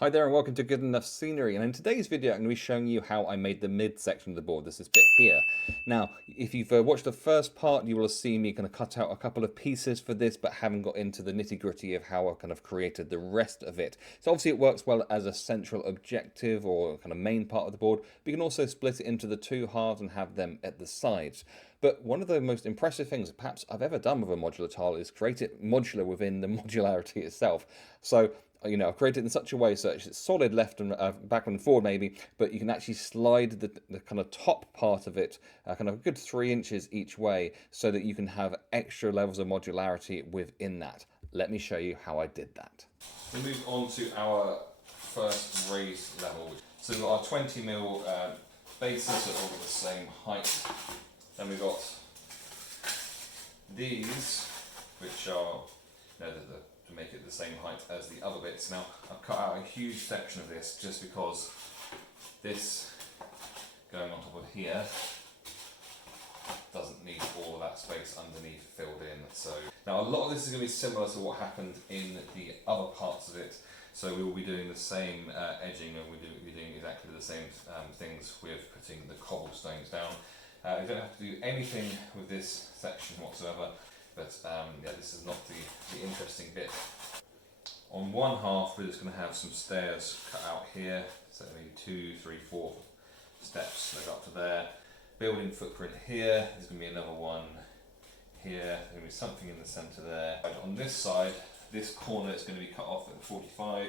Hi there and welcome to Good Enough Scenery, and in today's video I'm going to be showing you how I made the mid section of the board, this bit here. Now, if you've watched the first part, you will have seen me kind of cut out a couple of pieces for this, but haven't got into the nitty gritty of how I kind of created the rest of it. So obviously it works well as a central objective or kind of main part of the board, but you can also split it into the two halves and have them at the sides. But one of the most impressive things perhaps I've ever done with a modular tile is create it modular within the modularity itself. So I've created it in such a way so it's solid left and backward and forward maybe, but you can actually slide the kind of top part of it kind of a good 3 inches each way so that you can have extra levels of modularity within that. Let me show you how I did that. We move on to our first raised level. So we've got our 20mm bases that are all the same height. Then we've got these, which are to make it the same height as the other bits. Now, I've cut out a huge section of this just because this going on top of here doesn't need all of that space underneath filled in. So now a lot of this is going to be similar to what happened in the other parts of it. So we will be doing the same edging, and we'll be doing exactly the same things with putting the cobblestones down. You don't have to do anything with this section whatsoever. But yeah, this is not the interesting bit. On one half, we're just going to have some stairs cut out here, so maybe 2, 3, 4 steps that go up to there. Building footprint here, there's going to be another one here, there's going to be something in the centre there. And on this side, this corner is going to be cut off at 45,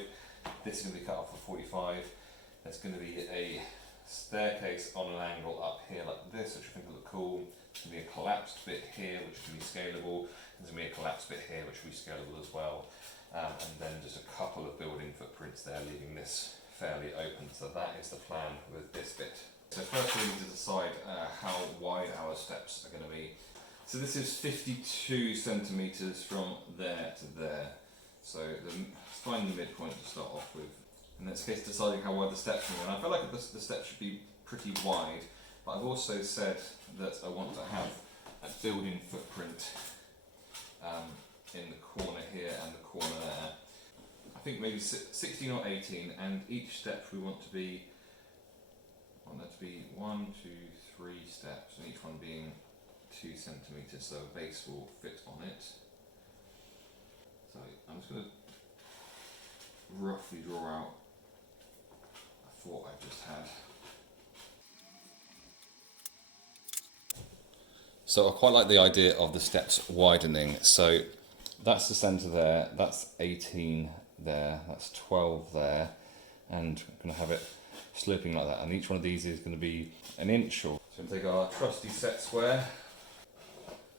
this is going to be cut off at 45. There's going to be a staircase on an angle up here like this, which I think will look cool. There's going to be a collapsed bit here, which can be scalable. There's going to be a collapsed bit here, which will be scalable as well. And then just a couple of building footprints there, leaving this fairly open. So that is the plan with this bit. So first we need to decide how wide our steps are going to be. So this is 52 centimetres from there to there. So find the midpoint to start off with. In this case, deciding how wide the steps are. And I feel like the steps should be pretty wide. But I've also said that I want to have a building footprint in the corner here and the corner there. I think maybe 16 or 18, and each step we want to be, I want that to be 1, 2, 3 steps, and each one being 2 centimetres, so a base will fit on it. So I'm just going to roughly draw out a thought I've just had. So I quite like the idea of the steps widening. So that's the centre there, that's 18 there, that's 12 there, and I'm going to have it sloping like that. And each one of these is going to be an inch. Or so we'll take our trusty set square,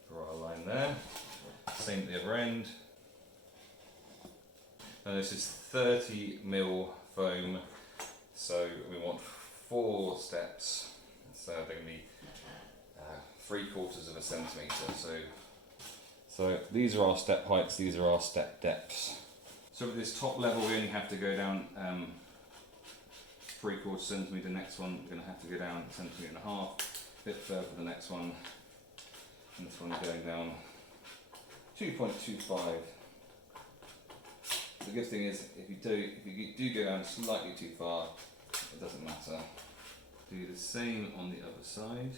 draw a line there, same at the other end. Now this is 30mm foam, so we want 4 steps, so they're going to be 3/4 of a centimetre. So these are our step heights, these are our step depths. So at this top level we only have to go down 3/4 centimetre. Next one we're going to have to go down 1.5 centimetres, a bit further the next one, and this one going down 2.25. The good thing is if you do go down slightly too far, it doesn't matter. Do the same on the other side.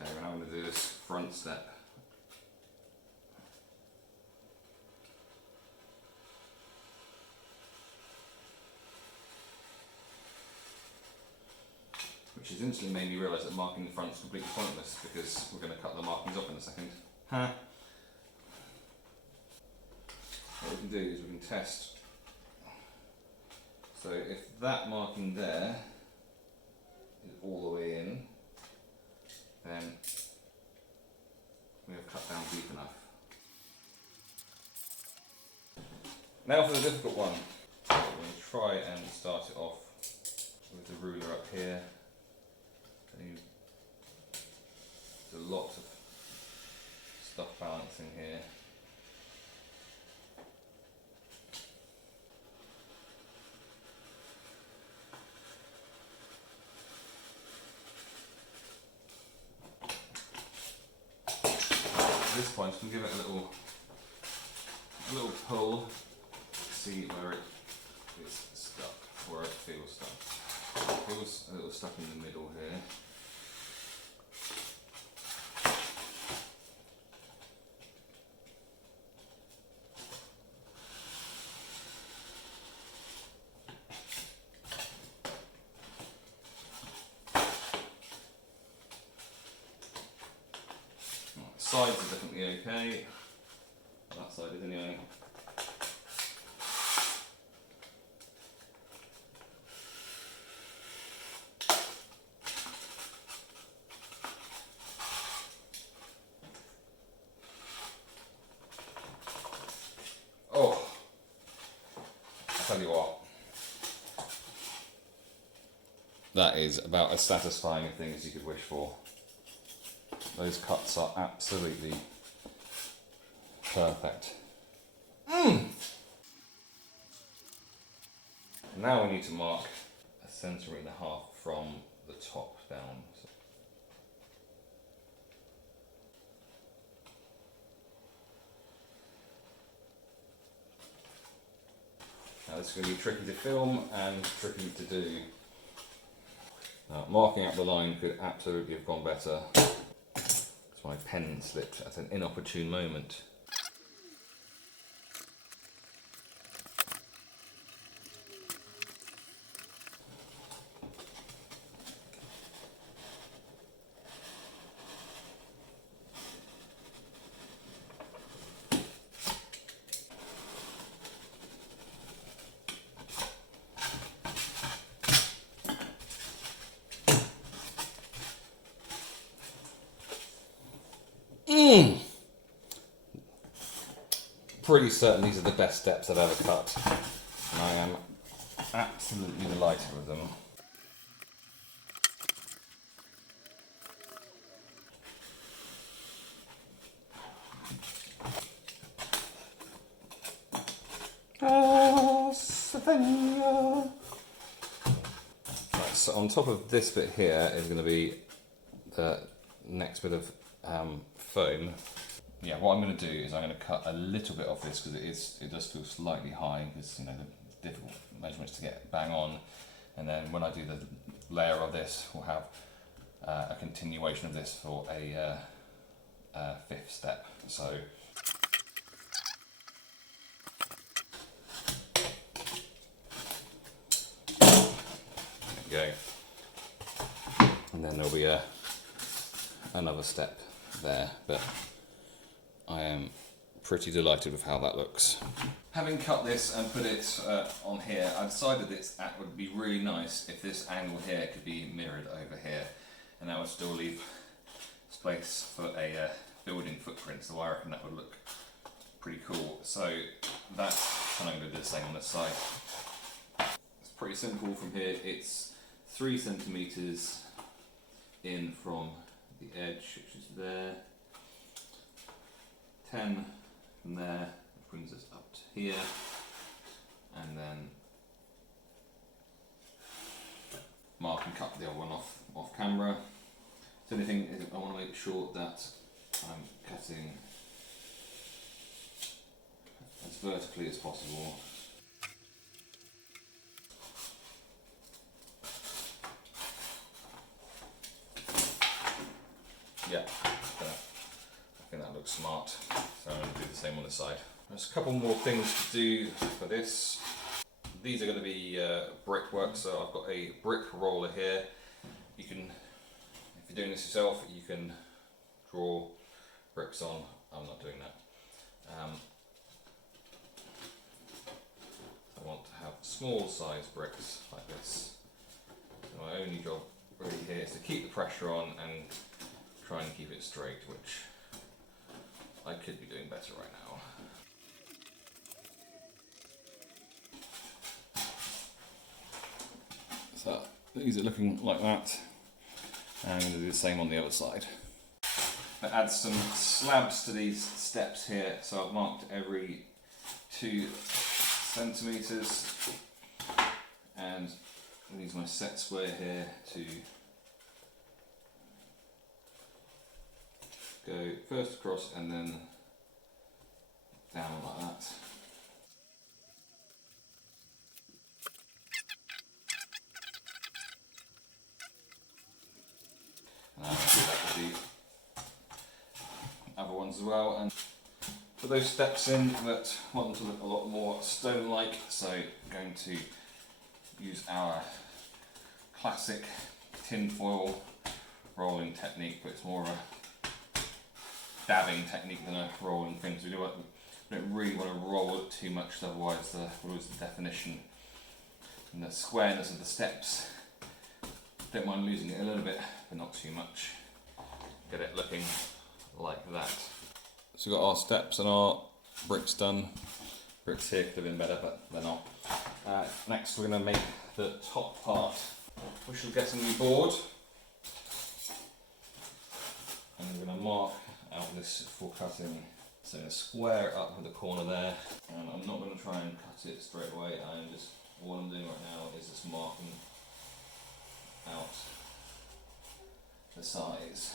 Okay, now I'm going to do this front step. Which has instantly made me realise that marking the front is completely pointless because we're going to cut the markings off in a second. What we can do is we can test. So if that marking there is all the way in, then we have cut down deep enough. Now for the difficult one. We're going to try and start it off with the ruler up here. There's a lot of stuff balancing here. At this point, you can give it a little pull, see where it is stuck, where it feels stuck. It feels a little stuck in the middle here. Sides are definitely okay. That side is anyway. Oh, I'll tell you what. That is about as satisfying a thing as you could wish for. Those cuts are absolutely perfect. Now we need to mark a centimetre and a half from the top down. Now this is going to be tricky to film and tricky to do. Now, marking up the line could absolutely have gone better. My pen slipped at an inopportune moment. Pretty certain these are the best steps I've ever cut, and I am absolutely delighted with them. Right, so on top of this bit here is going to be the next bit of foam. Yeah, what I'm going to do is I'm going to cut a little bit off this because it does feel slightly high because the difficult measurements to get bang on, and then when I do the layer of this, we'll have a continuation of this for a fifth step. So there we go, and then there'll be another step there, but I am pretty delighted with how that looks. Having cut this and put it on here, I decided it would be really nice if this angle here could be mirrored over here, and that would still leave space for a building footprint, so I reckon that would look pretty cool. So that's, and I'm going to do the same on this side. It's pretty simple from here. It's 3 centimetres in from the edge, which is there. 10 from there, which brings us up to here, and then mark and cut the other one off camera. The only thing is I want to make sure that I'm cutting as vertically as possible. Yeah, I think that looks smart, so I'm going to do the same on this side. There's a couple more things to do for this. These are going to be brickwork, so I've got a brick roller here. You can, if you're doing this yourself, you can draw bricks on. I'm not doing that. I want to have small size bricks like this. So my only job really here is to keep the pressure on and try and keep it straight, which I could be doing better right now. So these are looking like that, and I'm going to do the same on the other side. I add some slabs to these steps here, so I've marked every 2 centimetres, and I'll use my set square here to go first across and then down like that. well, and put those steps in that want them to look a lot more stone-like. So I'm going to use our classic tinfoil rolling technique, but it's more of a dabbing technique than a rolling thing. So we don't really want to roll it too much, otherwise we'll lose the definition and the squareness of the steps. Don't mind losing it a little bit, but not too much. Get it looking like that. So we've got our steps and our bricks done. Bricks here could have been better, but they're not. Next we're going to make the top part. We shall get a new board. And we're going to mark out this for cutting. So I'm going to square it up with the corner there. And I'm not going to try and cut it straight away. All I'm doing right now is just marking out the size.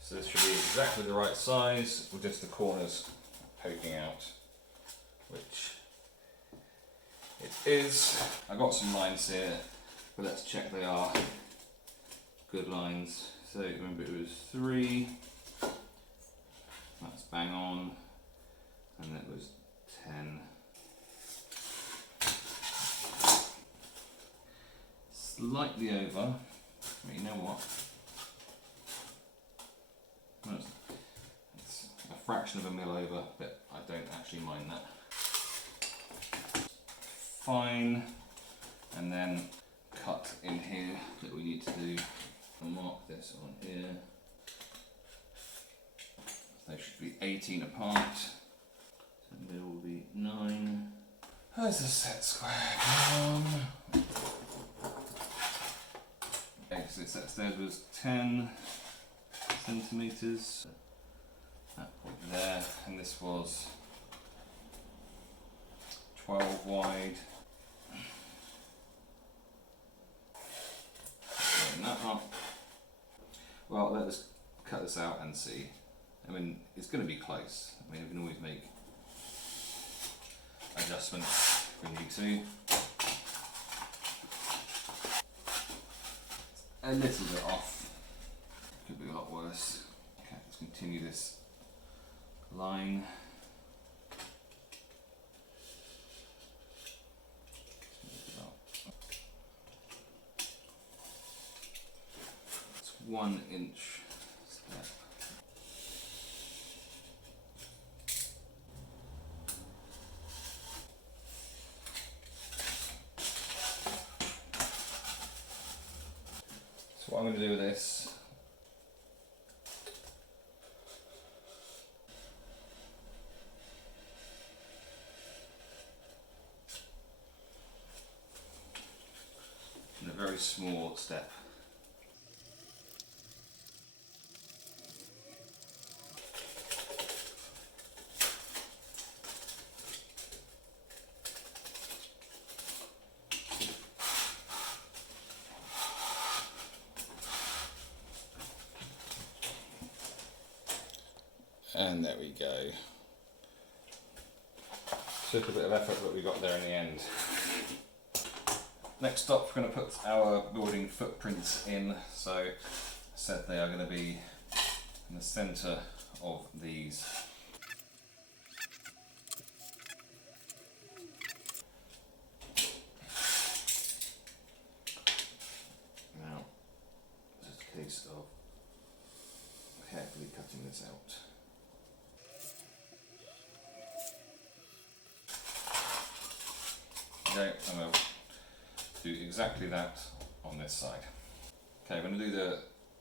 So this should be exactly the right size with just the corners poking out, which it is. I've got some lines here, but let's check they are good lines. So remember, it was 3, that's bang on, and that was 10. Slightly over, but you know what? It's a fraction of a mil over, but I don't actually mind that. Fine, and then cut in here that we need to do. I'll mark this on here. They should be 18 apart. So there will be 9. There's a set square. Okay, so the set stairs was 10 centimetres. That point there, and this was 12 wide. Bring that up. Well, let's cut this out and see. I mean, it's going to be close. I mean, we can always make adjustments if we need to. A little bit off. Could be a lot worse. Okay, let's continue this line. It's 1 inch step. So what I'm going to do with this, in a very small step. And there we go. Took a bit of effort, but we got there in the end. Next up, we're going to put our building footprints in. So I said they are going to be in the centre of these. Now, it's just a case of carefully cutting this out. Okay, and I'll do exactly that on this side. Okay, I'm going to do the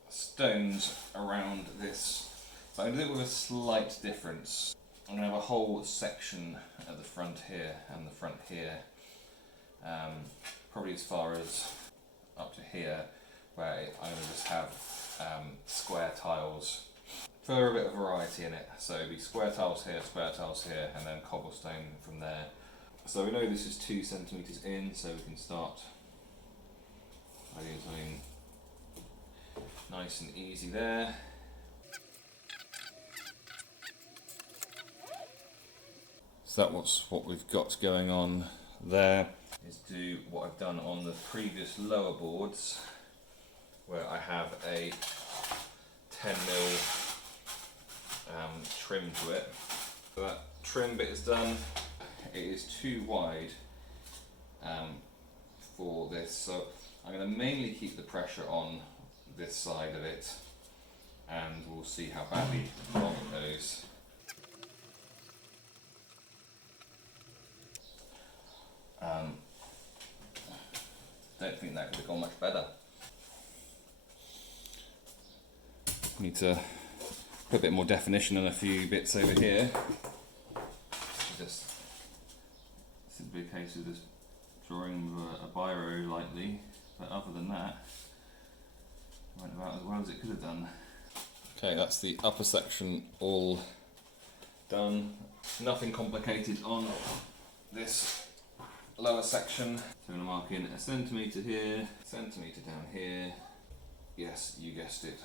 stones around this. So I'm going to do it with a slight difference. I'm going to have a whole section at the front here and the front here, probably as far as up to here, where I'm going to just have square tiles for a bit of variety in it. So it'll be square tiles here, and then cobblestone from there. So we know this is 2 centimetres in, so we can start by doing something nice and easy there. So that's what we've got going on there, is do what I've done on the previous lower boards, where I have a 10mm trim to it. So that trim bit is done. It is too wide for this, so I'm going to mainly keep the pressure on this side of it, and we'll see how badly wrong it goes. Don't think that could have gone much better. Need to put a bit more definition on a few bits over here. Just simply a case of just drawing with a biro lightly, but other than that, it went about as well as it could have done. Okay, that's the upper section all done. Nothing complicated on this lower section. So I'm going to mark in a centimetre here, centimetre down here. Yes, you guessed it.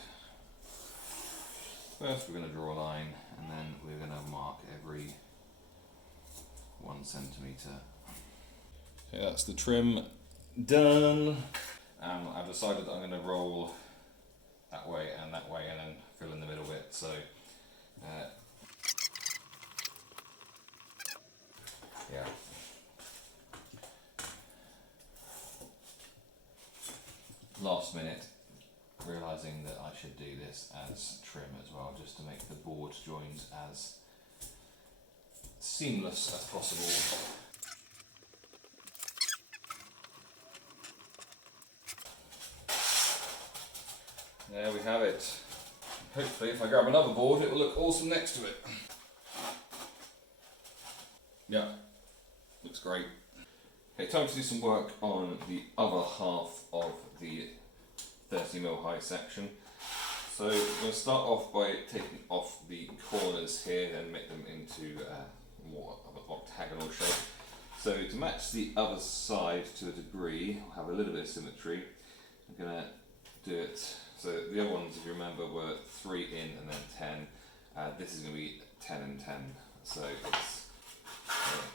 First we're going to draw a line, and then we're going to mark every 1 centimetre. Okay, that's the trim done. I've decided that I'm going to roll that way, and then fill in the middle bit. So yeah. Last minute, realising that I should do this as trim as well, just to make the board joins as seamless as possible. There we have it. Hopefully if I grab another board it will look awesome next to it. Yeah, looks great. Okay, time to do some work on the other half of the 30mm high section. So we're going to start off by taking off the corners here and make them into more of an octagonal shape. So to match the other side to a degree, we'll have a little bit of symmetry. I'm going to do it, so the other ones, if you remember, were 3 in and then 10. This is going to be 10 and 10. So it's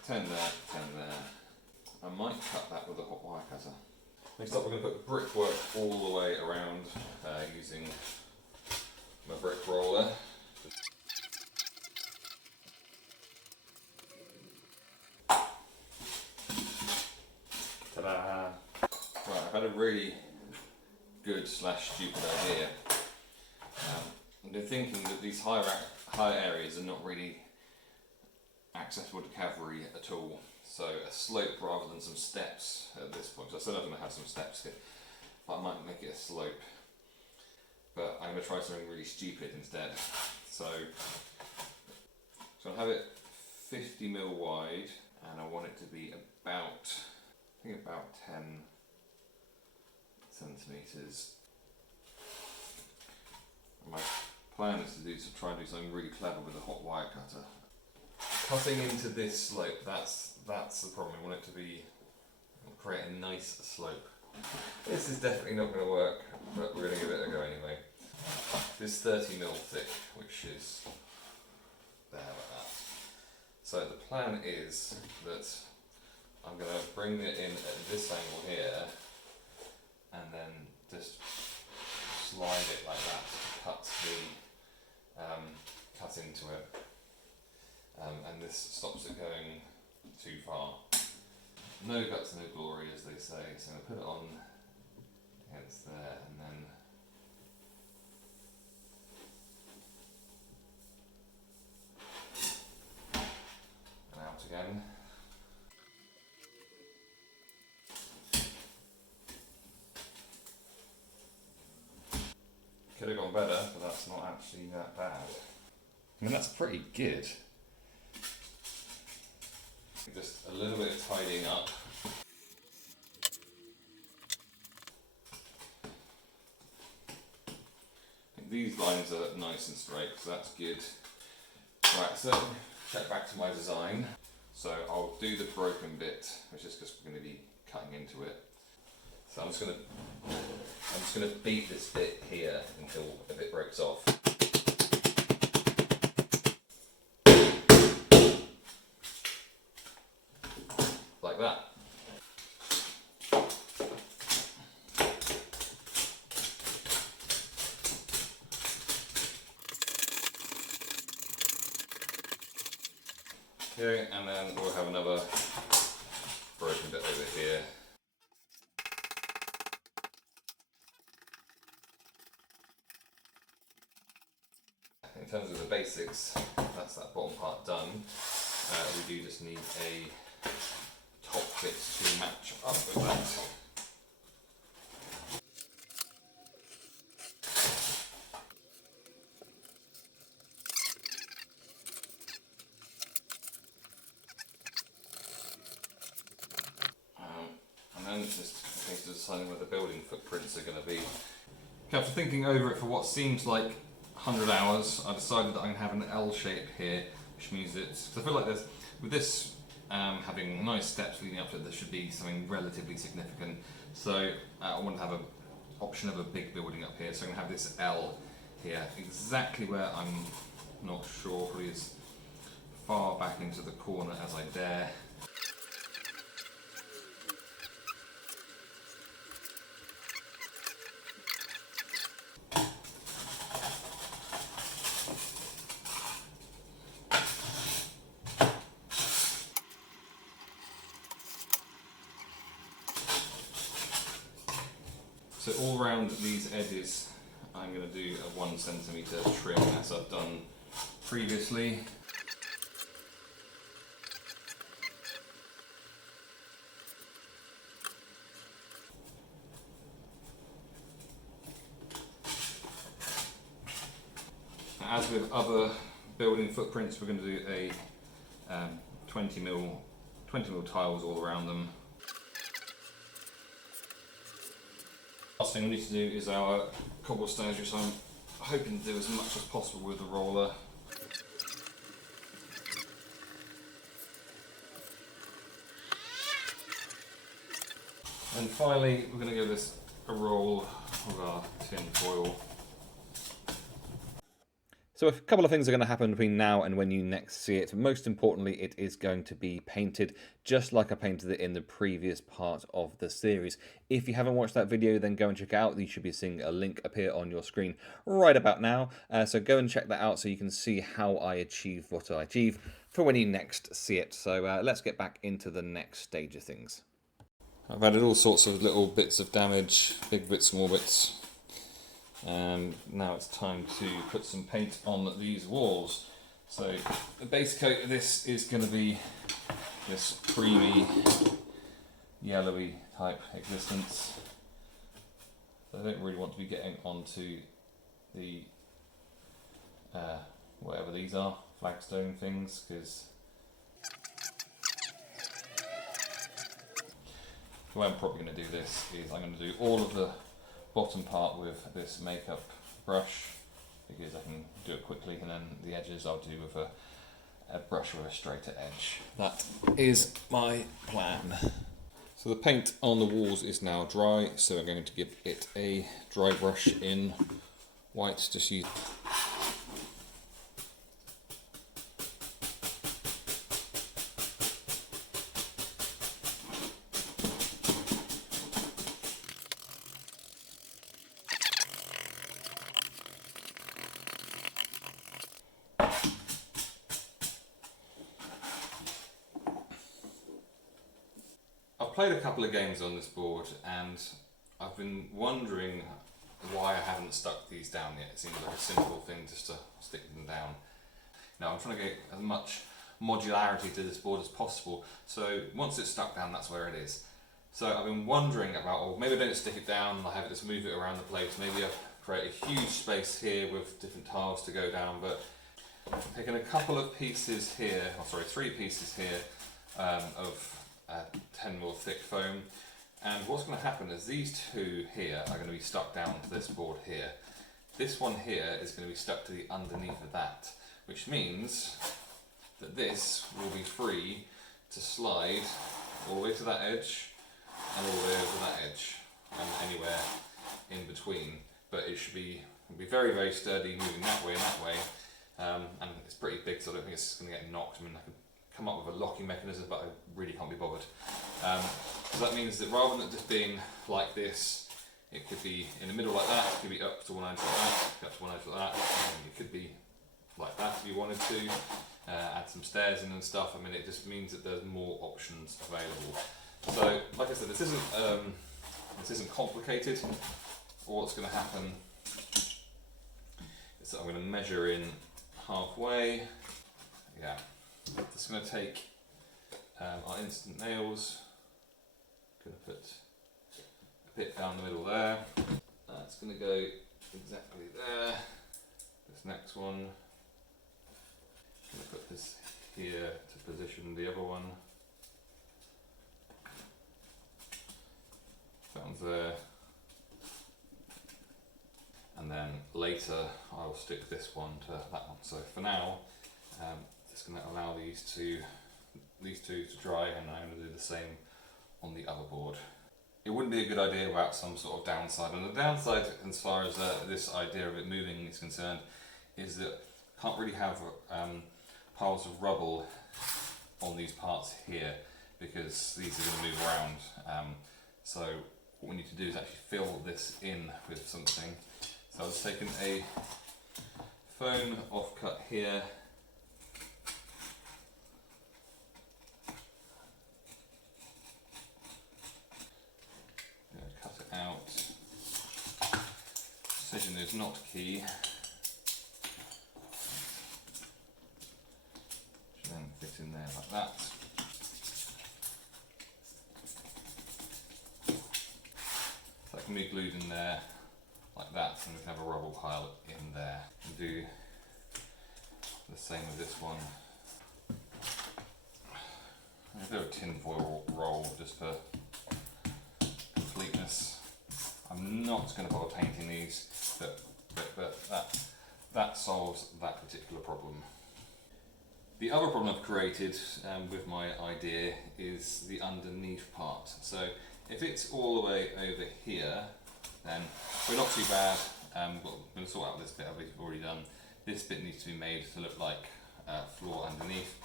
10 there, 10 there. I might cut that with a hot wire cutter. Next up we're going to put brickwork all the way around using my brick roller. Ta-da! Right, I've had a really good / stupid idea. I've been thinking that these high areas are not really accessible to cavalry at all. So a slope rather than some steps at this point. So I still have to have some steps here, but I might make it a slope. But I'm going to try something really stupid instead. So I'll have it 50mm wide, and I want it to be about, I think about 10 centimetres. My plan is to try and do something really clever with a hot wire cutter. Cutting into this slope, that's the problem. I want it to be, create a nice slope. This is definitely not going to work, but we're going to give it a go anyway. This 30mm thick, which is there like that. So the plan is that I'm going to bring it in at this angle here, and then just slide it like that to cut into it. And this stops it going too far. No guts, no glory, as they say. So I'm going to put it on against there, and then and out again. Could have gone better, but that's not actually that bad. I mean, that's pretty good. Just a little bit of tidying up. These lines are nice and straight, so that's good. Right, so check back to my design. So I'll do the broken bit, which is just going to be cutting into it. So I'm just going to beat this bit here until a bit breaks off. Okay, and then we'll have another broken bit over here. In terms of the basics, that's that bottom part done. We do just need a top bit to match up with that. And then just a case of deciding where the building footprints are going to be. After thinking over it for what seems like 100 hours, I decided that I'm going to have an L shape here, which means that, because I feel like there's, with this having nice steps leading up to it, there should be something relatively significant. So I want to have an option of a big building up here, so I'm going to have this L here, exactly where I'm not sure, probably as far back into the corner as I dare. So all around these edges, I'm going to do a 1 centimetre trim as I've done previously. As with other building footprints, we're going to do a 20mm tiles all around them. Last thing we need to do is our cobblestones, which I'm hoping to do as much as possible with the roller. And finally, we're going to give this a roll of our tin foil. So a couple of things are going to happen between now and when you next see it. Most importantly, it is going to be painted just like I painted it in the previous part of the series. If you haven't watched that video, then go and check it out. You should be seeing a link appear on your screen right about now. So go and check that out so you can see how I achieve what I achieve for when you next see it. So let's get back into the next stage of things. I've added all sorts of little bits of damage, big bits, small bits. Now it's time to put some paint on these walls. So the base coat of this is going to be this creamy, yellowy type existence. I don't really want to be getting onto the whatever these are, flagstone things, because the way I'm probably going to do this is I'm going to do all of the bottom part with this makeup brush, because I can do it quickly, and then the edges I'll do with a brush with a straighter edge. That is my plan. So the paint on the walls is now dry, so I'm going to give it a dry brush in white, just use I've played a couple of games on this board and I've been wondering why I haven't stuck these down yet. It seems like a simple thing just to stick them down. Now I'm trying to get as much modularity to this board as possible, so once it's stuck down, that's where it is. So I've been wondering about, or maybe I don't stick it down, I have it just move it around the place, maybe I create a huge space here with different tiles to go down, but I've taken a couple of pieces here, or sorry, 3 pieces here of 10mm thick foam, and what's going to happen is these 2 here are going to be stuck down to this board here. This one here is going to be stuck to the underneath of that, which means that this will be free to slide all the way to that edge and all the way over that edge and anywhere in between. But it should be very, very sturdy, moving that way and that way, and it's pretty big, so I don't think it's going to get knocked. I mean, I could come up with a locking mechanism, but I really can't be bothered. So that means that rather than it just being like this, it could be in the middle like that, it could be up to one edge like that, up to one edge like that, and it could be like that if you wanted to. Add some stairs in and stuff. I mean, it just means that there's more options available. So, like I said, this isn't complicated. All that's going to happen is that I'm going to measure in halfway. Yeah, just going to take our instant nails. Going to put a bit down the middle there. It's going to go exactly there. This next one. Going to put this here to position the other one. Found there. And then later I'll stick this one to that one. So for now, just going to allow these two to dry, and I'm going to do the same on the other board. It wouldn't be a good idea without some sort of downside. And the downside, as far as this idea of it moving is concerned, is that I can't really have piles of rubble on these parts here, because these are going to move around. So what we need to do is actually fill this in with something. So I've taken a foam offcut here. Cut it out. Precision is not key. Should then fit in there like that. So that can be glued in there like that, and we can have a rubble pile in there. And do the same with this one. I'll do a tin foil roll just for completeness. I'm not going to bother painting these, but that solves that particular problem. The other problem I've created with my idea is the underneath part. So if it's all the way over here, then we're not too bad. I'm going to sort out this bit I've already done. This bit needs to be made to look like floor underneath.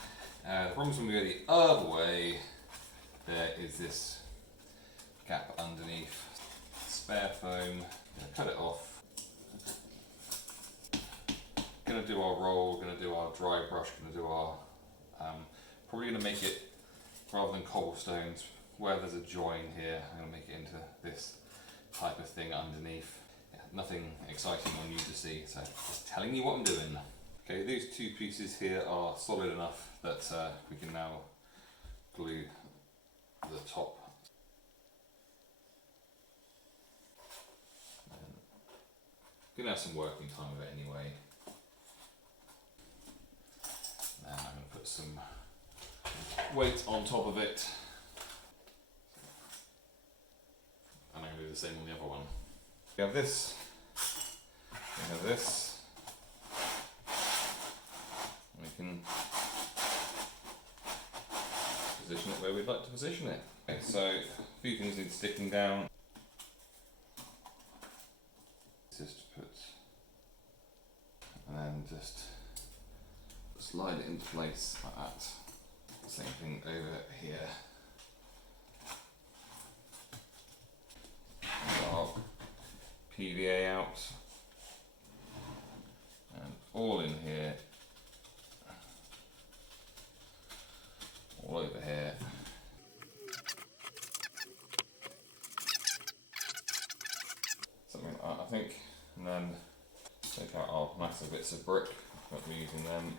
The problem is when we go the other way, there is this gap underneath. Spare foam, cut it off. Going to do our roll, going to do our dry brush, going to do our, probably going to make it, rather than cobblestones, where there's a join here, I'm going to make it into this type of thing underneath. Yeah, nothing exciting on you to see, so just telling you what I'm doing. Okay, these two pieces here are solid enough that we can now glue the top. Gonna have some working time with it anyway. And I'm going to put some weight on top of it. And I'm going to do the same on the other one. We have this. We have this. We can position it where we'd like to position it. Okay, so a few things need sticking down. Just put, and then just slide it into place like that. Same thing over here. Get our PVA out, and all in here, all over here. Something like that, I think. And then take out our massive bits of brick, won't be using them.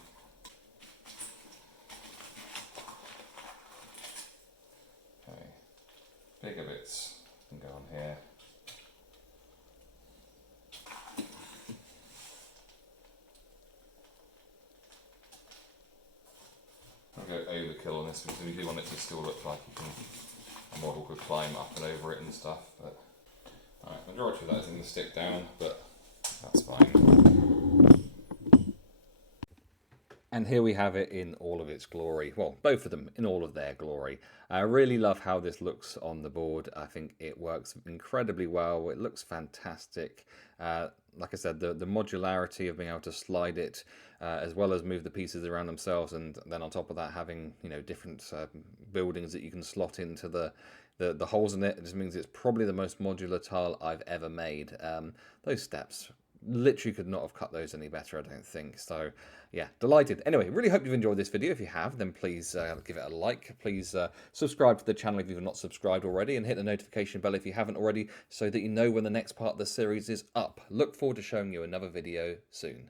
Okay, bigger bits can go on here. I'll go overkill on this because we do want it to still look like a model could climb up and over it and stuff. But alright, majority of that is going to stick down, but that's fine. And here we have it in all of its glory. Well, both of them in all of their glory. I really love how this looks on the board. I think it works incredibly well. It looks fantastic. Like I said, the modularity of being able to slide it, as well as move the pieces around themselves, and then on top of that having, you know, different buildings that you can slot into the holes in it. It just means it's probably the most modular tile I've ever made. Those steps literally could not have cut those any better, I don't think. So yeah, delighted. Anyway, really hope you've enjoyed this video. If you have, then please give it a like. Please subscribe to the channel if you've not subscribed already, and hit the notification bell if you haven't already, so that you know when the next part of the series is up. Look forward to showing you another video soon.